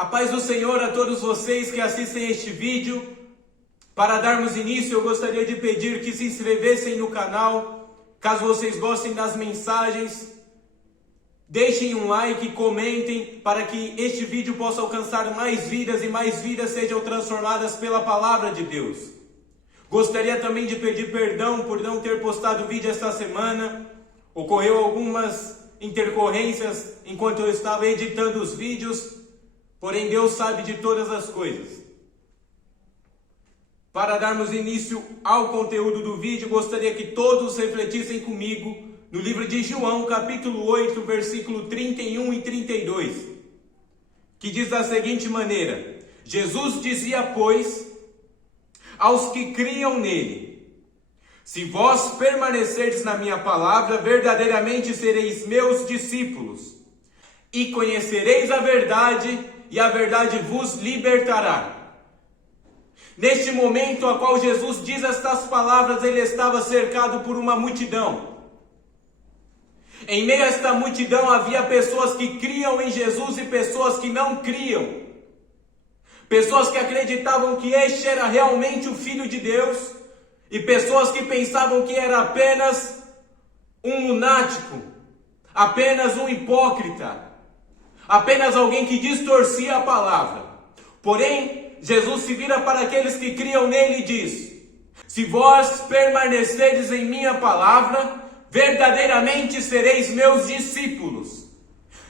A paz do Senhor a todos vocês que assistem este vídeo. Para darmos início, eu gostaria de pedir que se inscrevessem no canal, caso vocês gostem das mensagens. Deixem um like, comentem, para que este vídeo possa alcançar mais vidas e mais vidas sejam transformadas pela palavra de Deus. Gostaria também de pedir perdão por não ter postado vídeo esta semana. Ocorreu algumas intercorrências enquanto eu estava editando os vídeos, porém Deus sabe de todas as coisas. Para darmos início ao conteúdo do vídeo, gostaria que todos refletissem comigo no livro de João, capítulo 8, versículo 31 e 32, que diz da seguinte maneira: Jesus dizia, pois, aos que criam nele: se vós permanecerdes na minha palavra, verdadeiramente sereis meus discípulos, e conhecereis a verdade, e a verdade vos libertará. Neste momento a qual Jesus diz estas palavras, ele estava cercado por uma multidão. Em meio a esta multidão havia pessoas que criam em Jesus e pessoas que não criam. Pessoas que acreditavam que este era realmente o Filho de Deus e pessoas que pensavam que era apenas um lunático, apenas um hipócrita, apenas alguém que distorcia a palavra. Porém, Jesus se vira para aqueles que criam nele e diz: se vós permanecerdes em minha palavra, verdadeiramente sereis meus discípulos,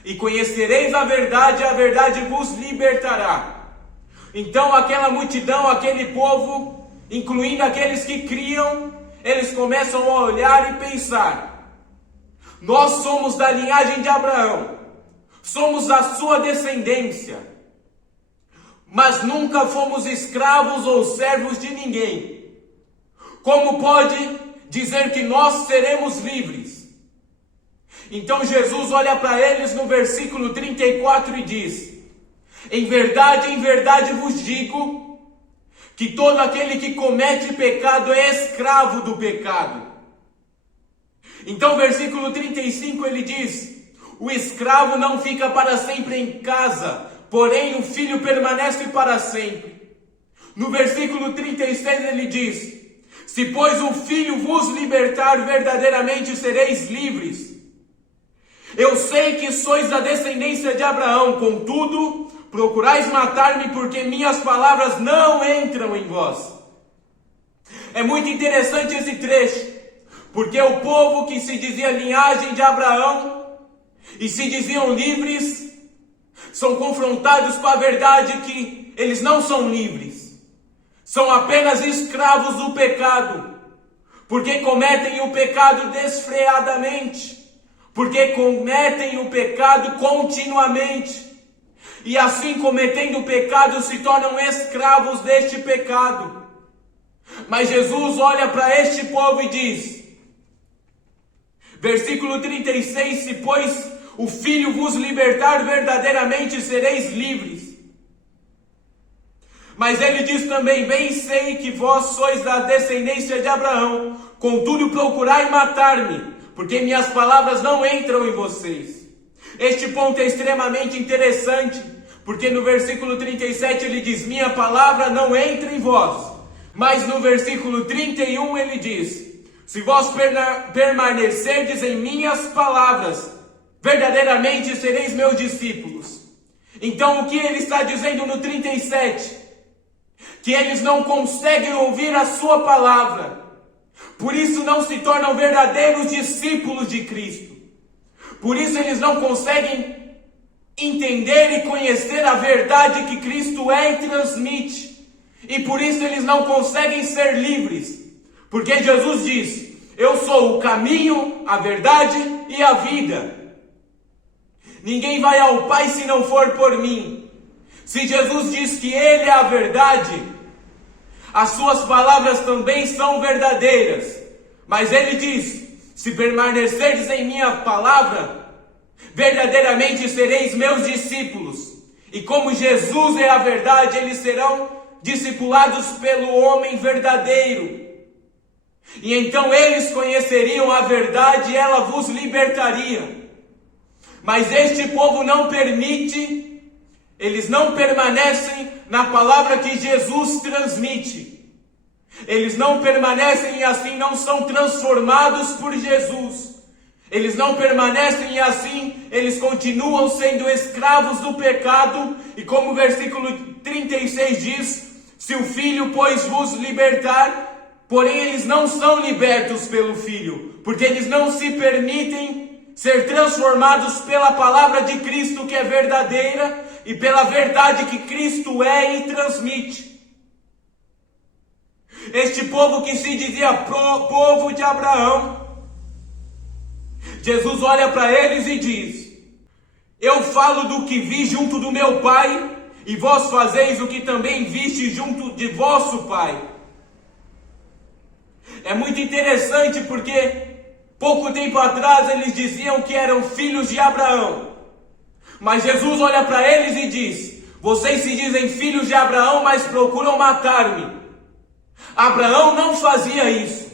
e conhecereis a verdade vos libertará. Então aquela multidão, aquele povo, incluindo aqueles que criam, eles começam a olhar e pensar: nós somos da linhagem de Abraão, somos a sua descendência, mas nunca fomos escravos ou servos de ninguém. Como pode dizer que nós seremos livres? Então Jesus olha para eles no versículo 34 e diz: em verdade vos digo, que todo aquele que comete pecado é escravo do pecado. Então versículo 35 ele diz: o escravo não fica para sempre em casa, porém o filho permanece para sempre. No versículo 36 ele diz: se pois o Filho vos libertar, verdadeiramente sereis livres. Eu sei que sois da descendência de Abraão, contudo, procurais matar-me, porque minhas palavras não entram em vós. É muito interessante esse trecho, porque o povo que se dizia linhagem de Abraão e se diziam livres, são confrontados com a verdade que eles não são livres. São apenas escravos do pecado, porque cometem o pecado desfreadamente, porque cometem o pecado continuamente, e assim cometendo o pecado se tornam escravos deste pecado. Mas Jesus olha para este povo e diz, versículo 36, se pois o Filho vos libertar, verdadeiramente sereis livres. Mas ele diz também: bem sei que vós sois da descendência de Abraão, contudo procurai matar-me, porque minhas palavras não entram em vocês. Este ponto é extremamente interessante, porque no versículo 37 ele diz: minha palavra não entra em vós. Mas no versículo 31 ele diz: se vós permanecerdes em minhas palavras, verdadeiramente sereis meus discípulos. Então o que ele está dizendo no 37? Que eles não conseguem ouvir a sua palavra, por isso não se tornam verdadeiros discípulos de Cristo. Por isso eles não conseguem entender e conhecer a verdade que Cristo é e transmite. E por isso eles não conseguem ser livres, porque Jesus diz: eu sou o caminho, a verdade e a vida. Ninguém vai ao Pai se não for por mim. Se Jesus diz que Ele é a verdade, as suas palavras também são verdadeiras. Mas Ele diz: se permanecerdes em minha palavra, verdadeiramente sereis meus discípulos. E como Jesus é a verdade, eles serão discipulados pelo homem verdadeiro. E então eles conheceriam a verdade e ela vos libertaria. Mas este povo não permite Eles não permanecem na palavra que Jesus transmite. Eles não permanecem e assim não são transformados por Jesus. Eles não permanecem e assim eles continuam sendo escravos do pecado. E como o versículo 36 diz, se o Filho, pois, vos libertar, porém eles não são libertos pelo Filho, porque eles não se permitem ser transformados pela palavra de Cristo que é verdadeira e pela verdade que Cristo é e transmite. Este povo que se dizia povo de Abraão, Jesus olha para eles e diz: eu falo do que vi junto do meu pai, e vós fazeis o que também viste junto de vosso pai. É muito interessante porque pouco tempo atrás eles diziam que eram filhos de Abraão. Mas Jesus olha para eles e diz: vocês se dizem filhos de Abraão, mas procuram matar-me. Abraão não fazia isso.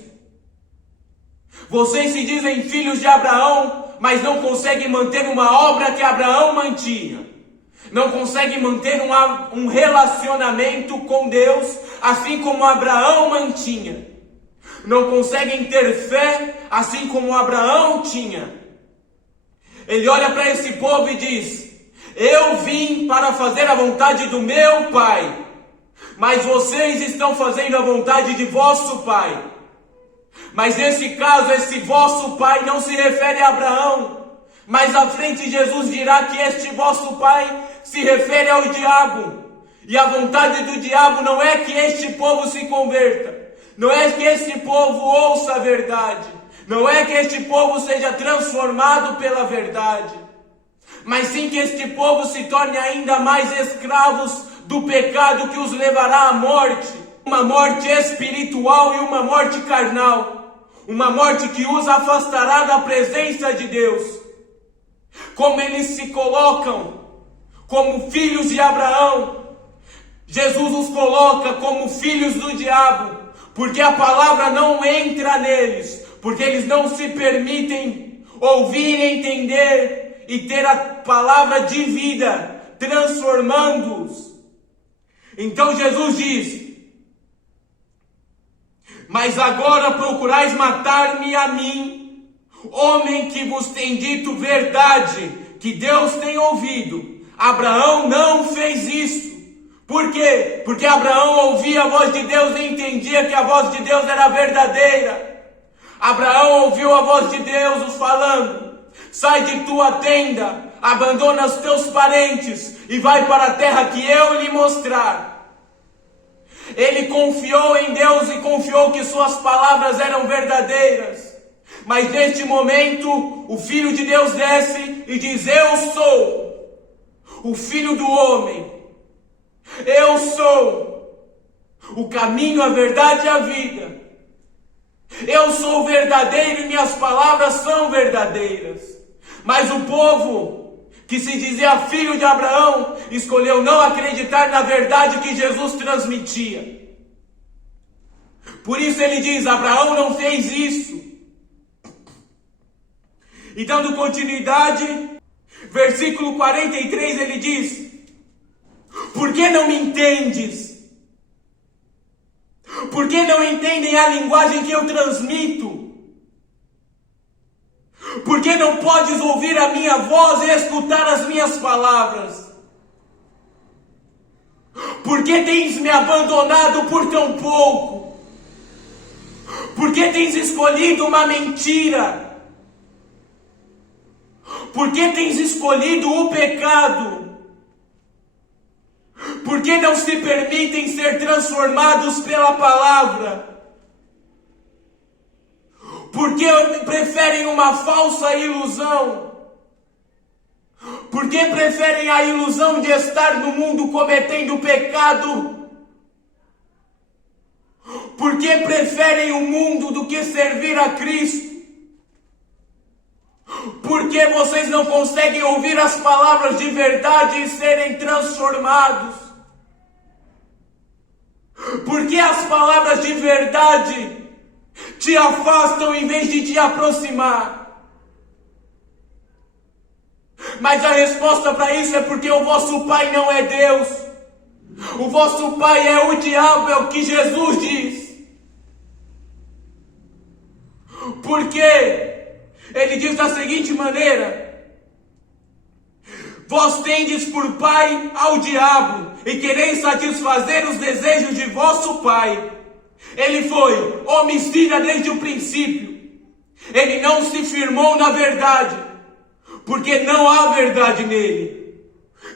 Vocês se dizem filhos de Abraão, mas não conseguem manter uma obra que Abraão mantinha. Não conseguem manter um relacionamento com Deus, assim como Abraão mantinha. Não conseguem ter fé, assim como Abraão tinha. Ele olha para esse povo e diz: eu vim para fazer a vontade do meu Pai, mas vocês estão fazendo a vontade de vosso pai. Mas nesse caso, esse vosso pai não se refere a Abraão. Mais à frente Jesus dirá que este vosso pai se refere ao diabo. E a vontade do diabo não é que este povo se converta. Não é que este povo ouça a verdade. Não é que este povo seja transformado pela verdade. Mas sim que este povo se torne ainda mais escravos do pecado que os levará à morte. Uma morte espiritual e uma morte carnal. Uma morte que os afastará da presença de Deus. Como eles se colocam como filhos de Abraão, Jesus os coloca como filhos do diabo, porque a palavra não entra neles, porque eles não se permitem ouvir, entender e ter a palavra de vida, transformando-os. Então Jesus diz: mas agora procurais matar-me a mim, homem que vos tem dito verdade, que Deus tem ouvido. Abraão não fez isso. Por quê? Porque Abraão ouvia a voz de Deus e entendia que a voz de Deus era verdadeira. Abraão ouviu a voz de Deus falando: sai de tua tenda, abandona os teus parentes e vai para a terra que eu lhe mostrar. Ele confiou em Deus e confiou que suas palavras eram verdadeiras. Mas neste momento, o Filho de Deus desce e diz: eu sou o Filho do homem. Eu sou o caminho, a verdade e a vida. Eu sou verdadeiro e minhas palavras são verdadeiras. Mas o povo que se dizia filho de Abraão escolheu não acreditar na verdade que Jesus transmitia. Por isso ele diz: Abraão não fez isso. E dando continuidade, versículo 43 ele diz: por que não me entendes? Por que não entendem a linguagem que eu transmito? Por que não podes ouvir a minha voz e escutar as minhas palavras? Por que tens me abandonado por tão pouco? Por que tens escolhido uma mentira? Por que tens escolhido o pecado? Por que não se permitem ser transformados pela palavra? Por que preferem uma falsa ilusão? Por que preferem a ilusão de estar no mundo cometendo pecado? Por que preferem o mundo do que servir a Cristo? Por que vocês não conseguem ouvir as palavras de verdade e serem transformados? Por que as palavras de verdade te afastam em vez de te aproximar? Mas a resposta para isso é porque o vosso pai não é Deus. O vosso pai é o diabo, é o que Jesus diz. Porque ele diz da seguinte maneira: vós tendes por pai ao diabo, e quereis satisfazer os desejos de vosso pai. Ele foi homicida desde o princípio. Ele não se firmou na verdade, porque não há verdade nele.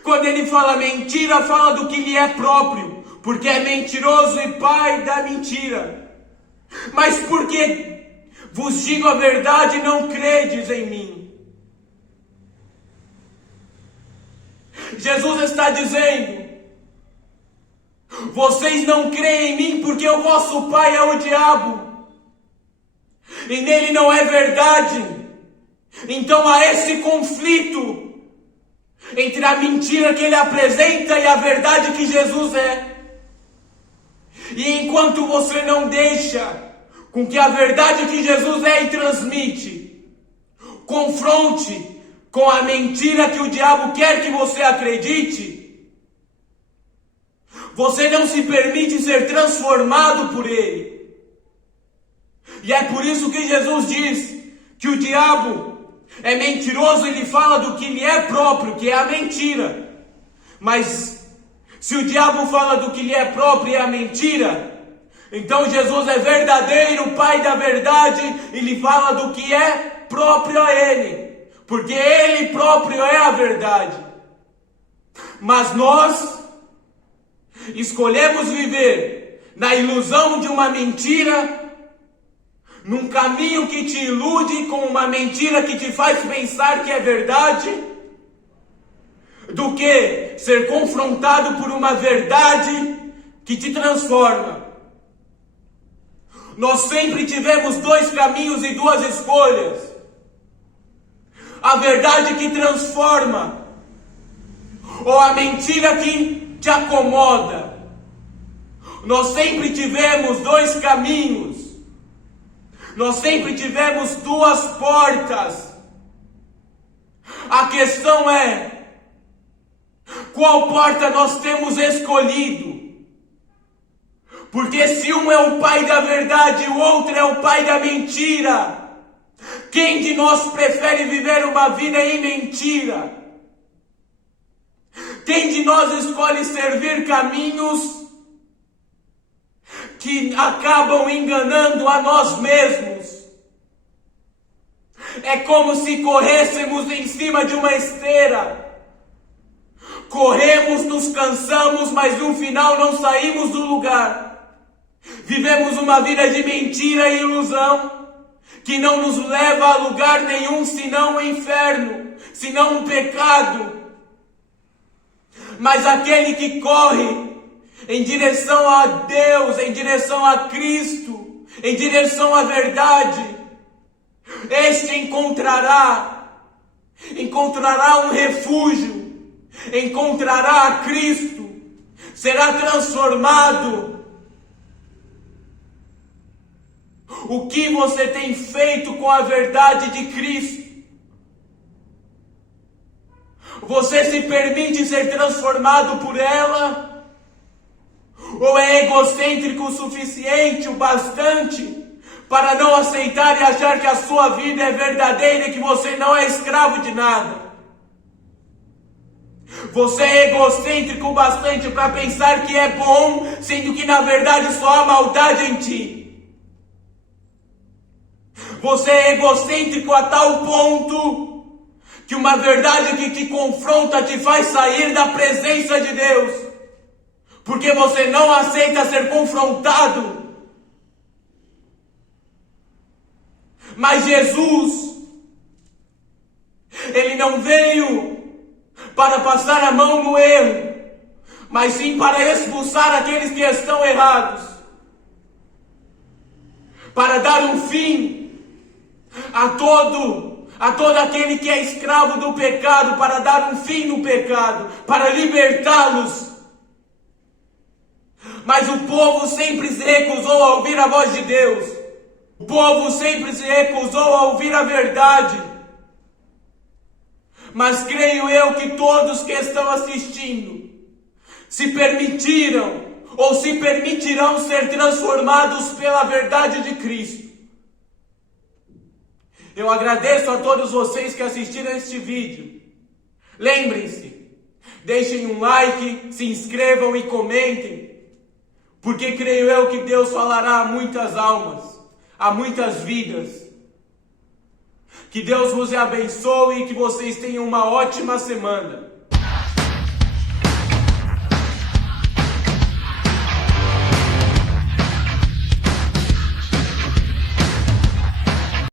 Quando ele fala mentira, fala do que lhe é próprio, porque é mentiroso e pai da mentira. Mas porque vos digo a verdade, não credes em mim. Jesus está dizendo: vocês não creem em mim porque o vosso pai é o diabo, e nele não é verdade. Então há esse conflito entre a mentira que ele apresenta e a verdade que Jesus é. E enquanto você não deixa com que a verdade que Jesus é e transmite confronte com a mentira que o diabo quer que você acredite, você não se permite ser transformado por ele. E é por isso que Jesus diz que o diabo é mentiroso, ele fala do que lhe é próprio, que é a mentira. Mas se o diabo fala do que lhe é próprio e é a mentira, então Jesus é verdadeiro, pai da verdade, e lhe fala do que é próprio a ele, porque ele próprio é a verdade. Mas nós escolhemos viver na ilusão de uma mentira, num caminho que te ilude com uma mentira que te faz pensar que é verdade, do que ser confrontado por uma verdade que te transforma. Nós sempre tivemos dois caminhos e duas escolhas: a verdade que transforma, ou a mentira que te acomoda. Nós sempre tivemos dois caminhos. Nós sempre tivemos duas portas. A questão é: qual porta nós temos escolhido? Porque se um é o pai da verdade e o outro é o pai da mentira, quem de nós prefere viver uma vida em mentira? Quem de nós escolhe servir caminhos que acabam enganando a nós mesmos? É como se corrêssemos em cima de uma esteira. Corremos, nos cansamos, mas no final não saímos do lugar. Vivemos uma vida de mentira e ilusão, que não nos leva a lugar nenhum, senão o inferno, senão o pecado. Mas aquele que corre em direção a Deus, em direção a Cristo, em direção à verdade, este encontrará um refúgio, encontrará a Cristo, será transformado. O que você tem feito com a verdade de Cristo? Você se permite ser transformado por ela? Ou é egocêntrico o suficiente, o bastante, para não aceitar e achar que a sua vida é verdadeira e que você não é escravo de nada? Você é egocêntrico o bastante para pensar que é bom, sendo que na verdade só há maldade em ti. Você é egocêntrico a tal ponto que uma verdade que te confronta te faz sair da presença de Deus, porque você não aceita ser confrontado. Mas Jesus, Ele não veio para passar a mão no erro, mas sim para expulsar aqueles que estão errados, para dar um fim a todo aquele que é escravo do pecado, para dar um fim no pecado, para libertá-los. Mas o povo sempre se recusou a ouvir a voz de Deus. O povo sempre se recusou a ouvir a verdade. Mas creio eu que todos que estão assistindo se permitiram ou se permitirão ser transformados pela verdade de Cristo. Eu agradeço a todos vocês que assistiram este vídeo. Lembrem-se, deixem um like, se inscrevam e comentem, porque creio eu que Deus falará a muitas almas, a muitas vidas. Que Deus vos abençoe e que vocês tenham uma ótima semana.